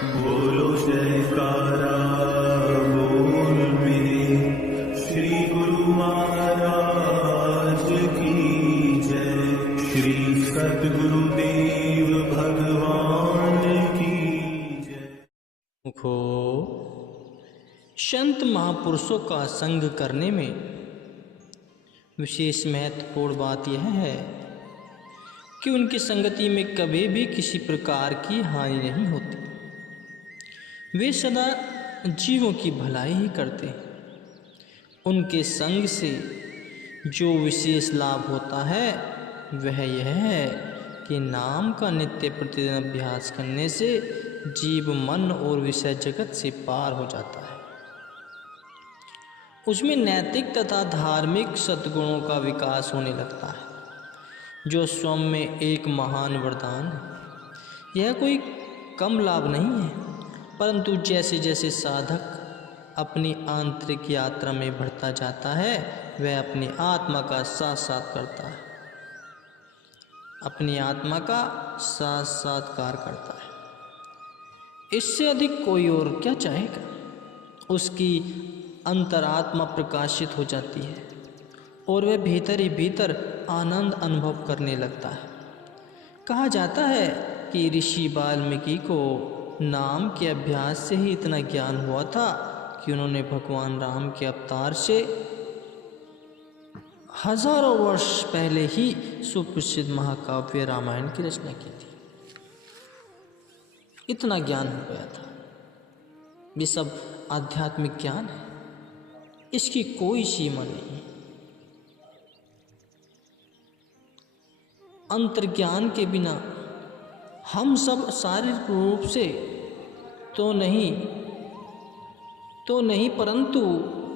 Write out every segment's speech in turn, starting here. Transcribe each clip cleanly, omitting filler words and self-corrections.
बोलो जयकारा बोल मेरे श्री गुरु महाराज की जय। श्री सद्गुरुदेव भगवान की जय। मुखो संत महापुरुषों का संग करने में विशेष महत्वपूर्ण बात यह है कि उनकी संगति में कभी भी किसी प्रकार की हानि नहीं होती। वे सदा जीवों की भलाई ही करते हैं। उनके संग से जो विशेष लाभ होता है वह यह है कि नाम का नित्य प्रतिदिन अभ्यास करने से जीव मन और विषय जगत से पार हो जाता है। उसमें नैतिक तथा धार्मिक सद्गुणों का विकास होने लगता है, जो स्वयं में एक महान वरदान है। यह कोई कम लाभ नहीं है, परंतु जैसे जैसे साधक अपनी आंतरिक यात्रा में बढ़ता जाता है वह अपनी आत्मा का साथ करता है, अपनी आत्मा का साक्षात्कार करता है। इससे अधिक कोई और क्या चाहेगा। उसकी अंतरात्मा प्रकाशित हो जाती है और वह भीतर ही भीतर आनंद अनुभव करने लगता है। कहा जाता है कि ऋषि वाल्मीकि को नाम के अभ्यास से ही इतना ज्ञान हुआ था कि उन्होंने भगवान राम के अवतार से हजारों वर्ष पहले ही सुप्रसिद्ध महाकाव्य रामायण की रचना की थी। इतना ज्ञान हो गया था। ये सब आध्यात्मिक ज्ञान है, इसकी कोई सीमा नहीं। अंतर्ज्ञान के बिना हम सब शारीरिक रूप से तो नहीं परंतु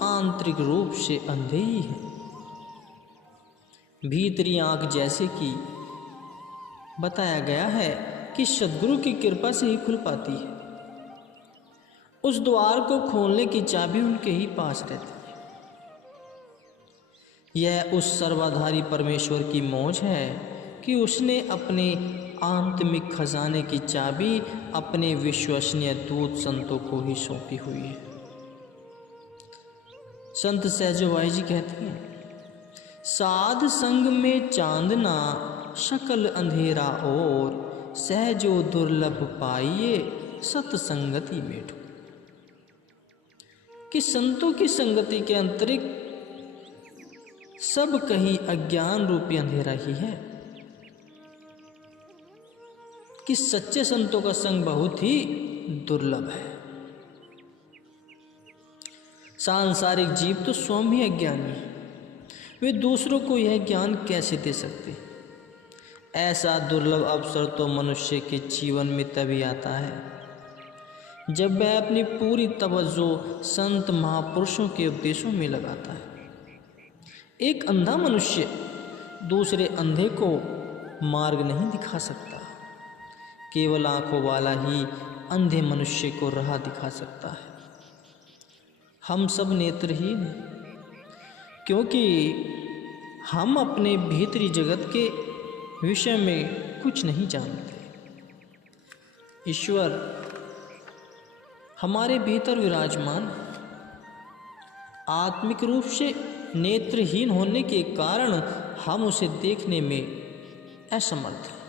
आंतरिक रूप से अंधे ही हैं। भीतरी आंख जैसे कि बताया गया है कि सद्गुरु की कृपा से ही खुल पाती है। उस द्वार को खोलने की चाबी उनके ही पास रहती है। यह उस सर्वाधारी परमेश्वर की मौज है कि उसने अपने आंतरिक खजाने की चाबी अपने विश्वसनीय दूत संतों को ही सौंपी हुई है। संत सहजोबाई जी कहते हैं, साध संग में चांदना शकल अंधेरा और सहजो दुर्लभ पाइए सत्संगति में। कि संतों की संगति के अंतरिक्त सब कहीं अज्ञान रूपी अंधेरा ही है। कि सच्चे संतों का संग बहुत ही दुर्लभ है। सांसारिक जीव तो स्वयं ही अज्ञानी है, वे दूसरों को यह ज्ञान कैसे दे सकते। ऐसा दुर्लभ अवसर तो मनुष्य के जीवन में तभी आता है जब वह अपनी पूरी तवज्जो संत महापुरुषों के उपदेशों में लगाता है। एक अंधा मनुष्य दूसरे अंधे को मार्ग नहीं दिखा सकता, केवल आंखों वाला ही अंधे मनुष्य को राह दिखा सकता है। हम सब नेत्रहीन हैं क्योंकि हम अपने भीतरी जगत के विषय में कुछ नहीं जानते। ईश्वर हमारे भीतर विराजमान है। आत्मिक रूप से नेत्रहीन होने के कारण हम उसे देखने में असमर्थ हैं।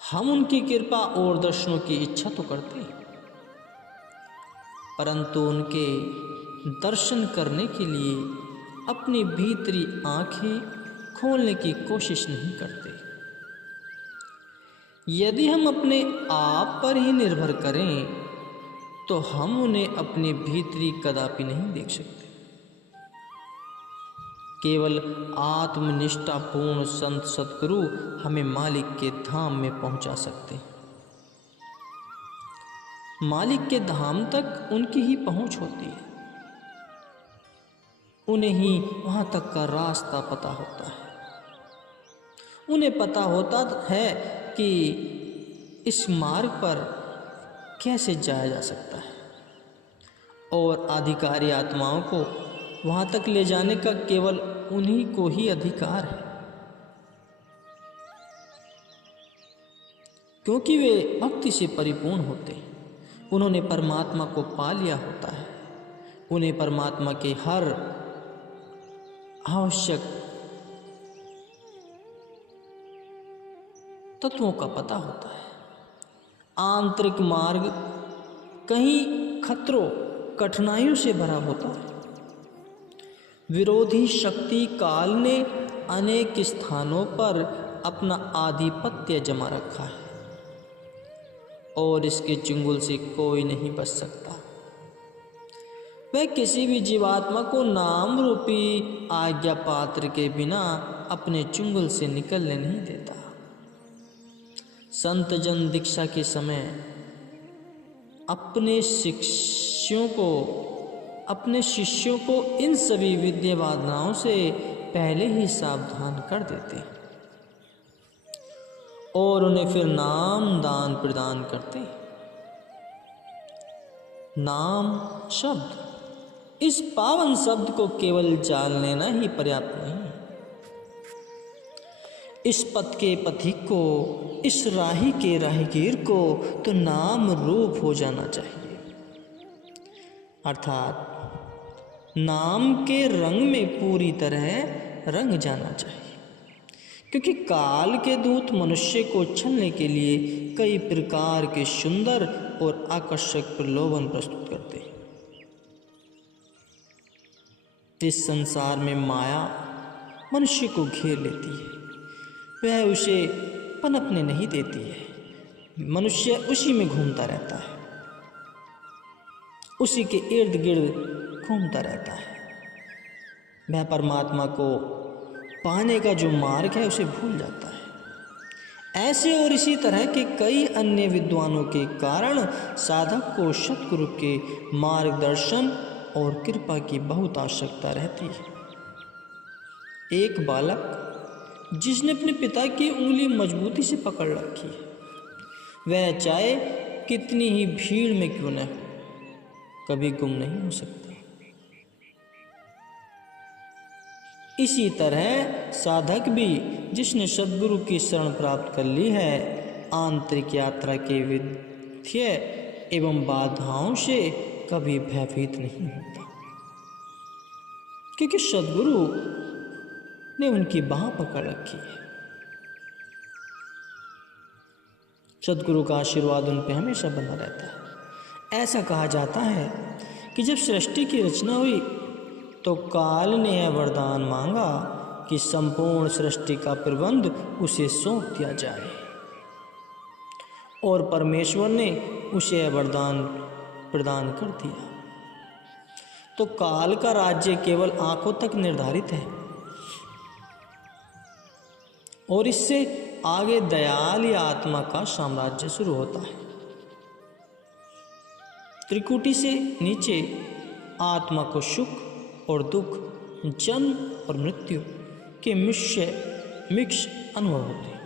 हम उनकी कृपा और दर्शनों की इच्छा तो करते हैं, परंतु उनके दर्शन करने के लिए अपनी भीतरी आंखें खोलने की कोशिश नहीं करते। यदि हम अपने आप पर ही निर्भर करें तो हम उन्हें अपने भीतरी कदापि नहीं देख सकते। केवल आत्मनिष्ठापूर्ण संत सद्गुरु हमें मालिक के धाम में पहुंचा सकते हैं। मालिक के धाम तक उनकी ही पहुंच होती है। उन्हें ही वहां तक का रास्ता पता होता है। उन्हें पता होता है कि इस मार्ग पर कैसे जाया जा सकता है, और अधिकारी आत्माओं को वहां तक ले जाने का केवल उन्हीं को ही अधिकार है। क्योंकि वे भक्ति से परिपूर्ण होते हैं। उन्होंने परमात्मा को पा लिया होता है। उन्हें परमात्मा के हर आवश्यक तत्वों का पता होता है। आंतरिक मार्ग कहीं खतरों कठिनाइयों से भरा होता है। विरोधी शक्ति काल ने अनेक स्थानों पर अपना आधिपत्य जमा रखा है और इसके चुंगल से कोई नहीं बच सकता। वह किसी भी जीवात्मा को नाम रूपी आज्ञा पात्र के बिना अपने चुंगल से निकलने नहीं देता। संत जन दीक्षा के समय अपने शिष्यों को इन सभी विद्या बाधाओं से पहले ही सावधान कर देते और उन्हें फिर नाम दान प्रदान करते। नाम शब्द, इस पावन शब्द को केवल जान लेना ही पर्याप्त नहीं। इस पथ के पथिक को, इस राही के राहगीर को तो नाम रूप हो जाना चाहिए, अर्थात नाम के रंग में पूरी तरह रंग जाना चाहिए। क्योंकि काल के दूत मनुष्य को छलने के लिए कई प्रकार के सुंदर और आकर्षक प्रलोभन प्रस्तुत करते हैं। इस संसार में माया मनुष्य को घेर लेती है, वह उसे पनपने नहीं देती है। मनुष्य उसी में घूमता रहता है, उसी के इर्द गिर्द घूमता रहता है। वह परमात्मा को पाने का जो मार्ग है उसे भूल जाता है। ऐसे और इसी तरह के कई अन्य विद्वानों के कारण साधक को सद्गुरु के मार्गदर्शन और कृपा की बहुत आवश्यकता रहती है। एक बालक जिसने अपने पिता की उंगली मजबूती से पकड़ रखी है, वह चाहे कितनी ही भीड़ में क्यों न हो, कभी गुम नहीं हो सकता। इसी तरह साधक भी जिसने सद्गुरु की शरण प्राप्त कर ली है, आंतरिक यात्रा के विध्य एवं बाधाओं से कभी भयभीत नहीं होता, क्योंकि सद्गुरु ने उनकी बाह पकड़ रखी है। सद्गुरु का आशीर्वाद उन पर हमेशा बना रहता है। ऐसा कहा जाता है कि जब सृष्टि की रचना हुई तो काल ने यह वरदान मांगा कि संपूर्ण सृष्टि का प्रबंध उसे सौंप दिया जाए, और परमेश्वर ने उसे यह वरदान प्रदान कर दिया। तो काल का राज्य केवल आंखों तक निर्धारित है और इससे आगे दयाल आत्मा का साम्राज्य शुरू होता है। त्रिकुटी से नीचे आत्मा को सुख और दुख, जन्म और मृत्यु के मिक्स अनुभव होते हैं।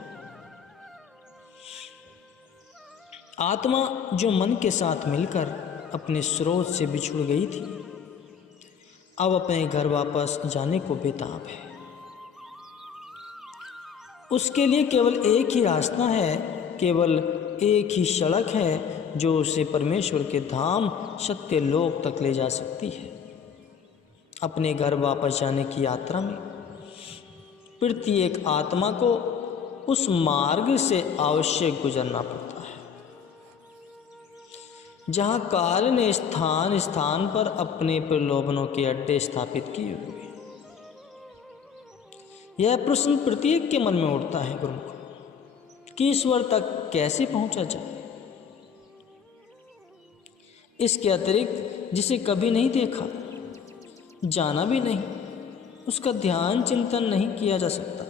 आत्मा जो मन के साथ मिलकर अपने स्रोत से बिछुड़ गई थी, अब अपने घर वापस जाने को बेताब है। उसके लिए केवल एक ही रास्ता है, केवल एक ही सड़क है जो उसे परमेश्वर के धाम सत्य लोक तक ले जा सकती है। अपने घर वापस जाने की यात्रा में प्रत्येक आत्मा को उस मार्ग से अवश्य गुजरना पड़ता है जहाँ काल ने स्थान स्थान पर अपने प्रलोभनों के अड्डे स्थापित किए हुए। यह प्रश्न प्रत्येक के मन में उठता है गुरुमुख कि ईश्वर तक कैसे पहुंचा जाए। इसके अतिरिक्त जिसे कभी नहीं देखा, जाना भी नहीं, उसका ध्यान चिंतन नहीं किया जा सकता,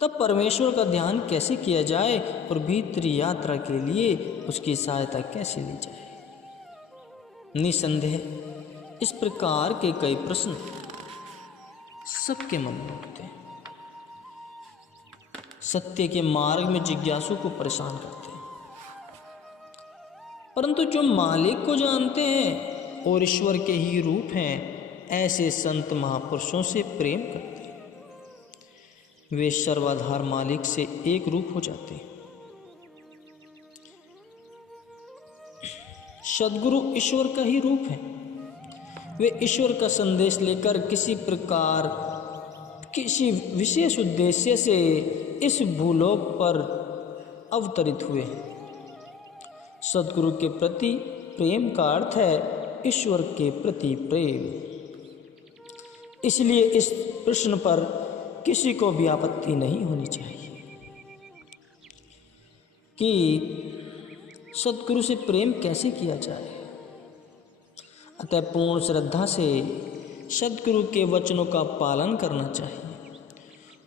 तब परमेश्वर का ध्यान कैसे किया जाए और भीतरी यात्रा के लिए उसकी सहायता कैसे ली जाए। निसंदेह इस प्रकार के कई प्रश्न सबके मन में उठते हैं, सत्य के मार्ग में जिज्ञासु को परेशान करते हैं। परंतु जो मालिक को जानते हैं और ईश्वर के ही रूप हैं, ऐसे संत महापुरुषों से प्रेम करते हैं। वे सर्वाधार मालिक से एक रूप हो जाते हैं। सद्गुरु ईश्वर का ही रूप है। वे ईश्वर का संदेश लेकर किसी प्रकार किसी विशेष उद्देश्य से इस भूलोक पर अवतरित हुए। सद्गुरु के प्रति प्रेम का अर्थ है ईश्वर के प्रति प्रेम। इसलिए इस प्रश्न पर किसी को भी आपत्ति नहीं होनी चाहिए कि सद्गुरु से प्रेम कैसे किया जाए। अतः पूर्ण श्रद्धा से सद्गुरु के वचनों का पालन करना चाहिए,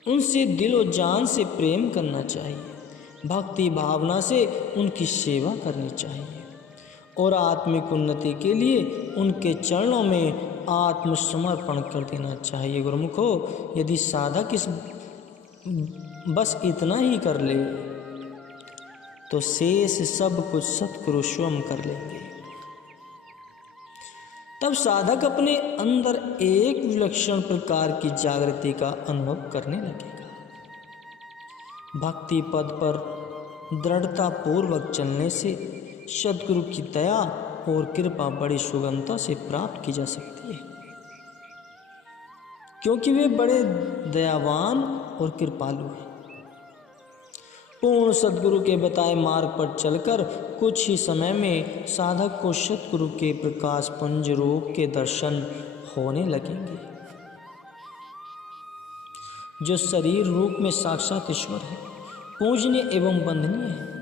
उनसे दिलो जान से प्रेम करना चाहिए, भक्ति भावना से उनकी सेवा करनी चाहिए और आत्मिक उन्नति के लिए उनके चरणों में आत्मसमर्पण कर देना चाहिए। गुरुमुखो, यदि साधक इस बस इतना ही कर ले तो शेष सब कुछ सद्गुरु स्वयं कर लेंगे। तब साधक अपने अंदर एक विलक्षण प्रकार की जागृति का अनुभव करने लगेगा। भक्ति पद पर दृढ़ता पूर्वक चलने से सद्गुरु की दया और कृपा बड़ी सुगमता से प्राप्त की जा सकती है, क्योंकि वे बड़े दयावान और कृपालु हैं। पूर्ण सद्गुरु के बताए मार्ग पर चलकर कुछ ही समय में साधक को सद्गुरु के प्रकाश पुंज रूप के दर्शन होने लगेंगे, जो शरीर रूप में साक्षात ईश्वर है, पूजनीय एवं वंदनीय है।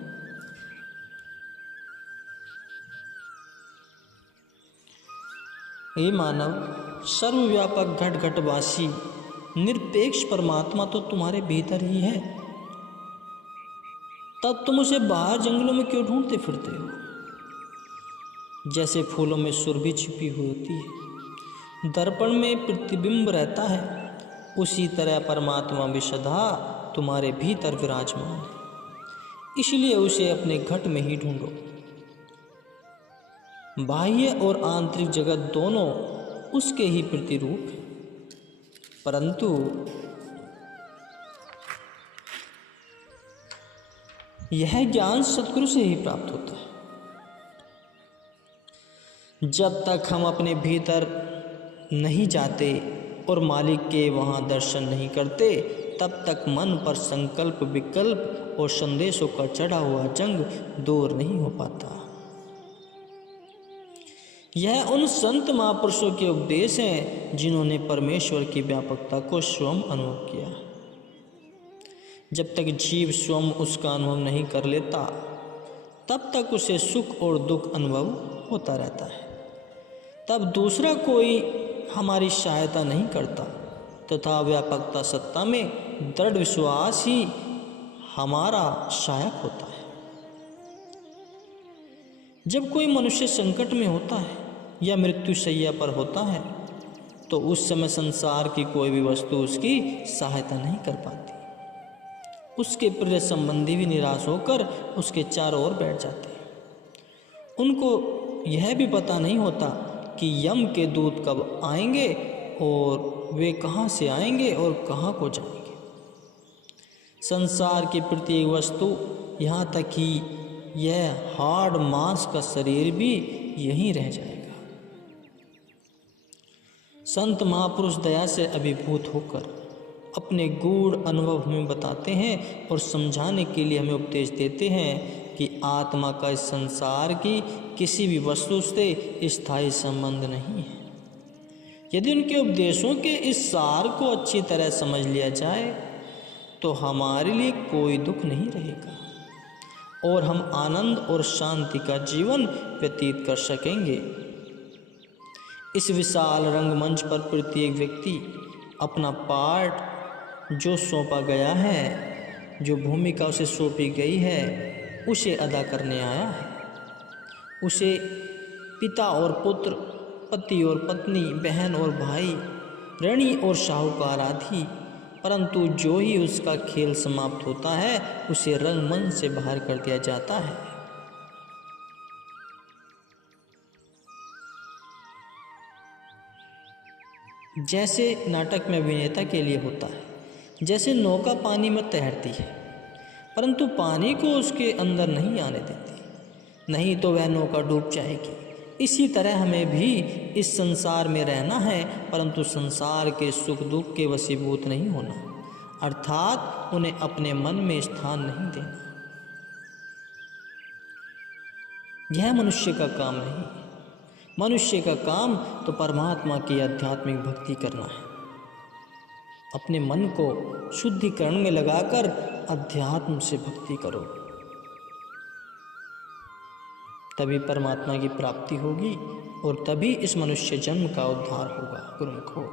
हे मानव, सर्वव्यापक घट घटवासी निरपेक्ष परमात्मा तो तुम्हारे भीतर ही है, तब तुम उसे बाहर जंगलों में क्यों ढूंढते फिरते हो? जैसे फूलों में सुरभि छिपी हुई होती है, दर्पण में प्रतिबिंब रहता है, उसी तरह परमात्मा भी सदा तुम्हारे भीतर विराजमान है। इसलिए उसे अपने घट में ही ढूंढो। बाह्य और आंतरिक जगत दोनों उसके ही प्रतिरूप है, परंतु यह ज्ञान सद्गुरु से ही प्राप्त होता है। जब तक हम अपने भीतर नहीं जाते और मालिक के वहाँ दर्शन नहीं करते, तब तक मन पर संकल्प विकल्प और संदेशों का चढ़ा हुआ जंग दूर नहीं हो पाता। यह उन संत महापुरुषों के उपदेश हैं जिन्होंने परमेश्वर की व्यापकता को स्वयं अनुभव किया। जब तक जीव स्वयं उसका अनुभव नहीं कर लेता, तब तक उसे सुख और दुख अनुभव होता रहता है। तब दूसरा कोई हमारी सहायता नहीं करता तथा व्यापकता सत्ता में दृढ़ विश्वास ही हमारा सहायक होता है। जब कोई मनुष्य संकट में होता है या मृत्युशैया पर होता है, तो उस समय संसार की कोई भी वस्तु उसकी सहायता नहीं कर पाती। उसके प्रिय संबंधी भी निराश होकर उसके चारों ओर बैठ जाते हैं। उनको यह भी पता नहीं होता कि यम के दूत कब आएंगे और वे कहाँ से आएंगे और कहाँ को जाएंगे। संसार की प्रत्येक वस्तु, यहाँ तक कि यह हाड़ मांस का शरीर भी यहीं रह जाएगा। संत महापुरुष दया से अभिभूत होकर अपने गूढ़ अनुभव हमें बताते हैं और समझाने के लिए हमें उपदेश देते हैं कि आत्मा का इस संसार की किसी भी वस्तु से स्थायी संबंध नहीं है। यदि उनके उपदेशों के इस सार को अच्छी तरह समझ लिया जाए तो हमारे लिए कोई दुख नहीं रहेगा और हम आनंद और शांति का जीवन व्यतीत कर सकेंगे। इस विशाल रंगमंच पर प्रत्येक व्यक्ति अपना पार्ट जो सौंपा गया है, जो भूमिका उसे सौंपी गई है, उसे अदा करने आया है। उसे पिता और पुत्र, पति और पत्नी, बहन और भाई, ऋणी और साहूकार आदि, परंतु जो ही उसका खेल समाप्त होता है उसे रंगमंच से बाहर कर दिया जाता है। जैसे नाटक में अभिनेता के लिए होता है, जैसे नौका पानी में तैरती है परंतु पानी को उसके अंदर नहीं आने देती, नहीं तो वह नौका डूब जाएगी। इसी तरह हमें भी इस संसार में रहना है, परंतु संसार के सुख दुख के वशीभूत नहीं होना, अर्थात उन्हें अपने मन में स्थान नहीं देना। यह मनुष्य का काम नहीं। मनुष्य का काम तो परमात्मा की आध्यात्मिक भक्ति करना है। अपने मन को शुद्धिकरण में लगाकर अध्यात्म से भक्ति करो, तभी परमात्मा की प्राप्ति होगी और तभी इस मनुष्य जन्म का उद्धार होगा। गुरुमुख हो।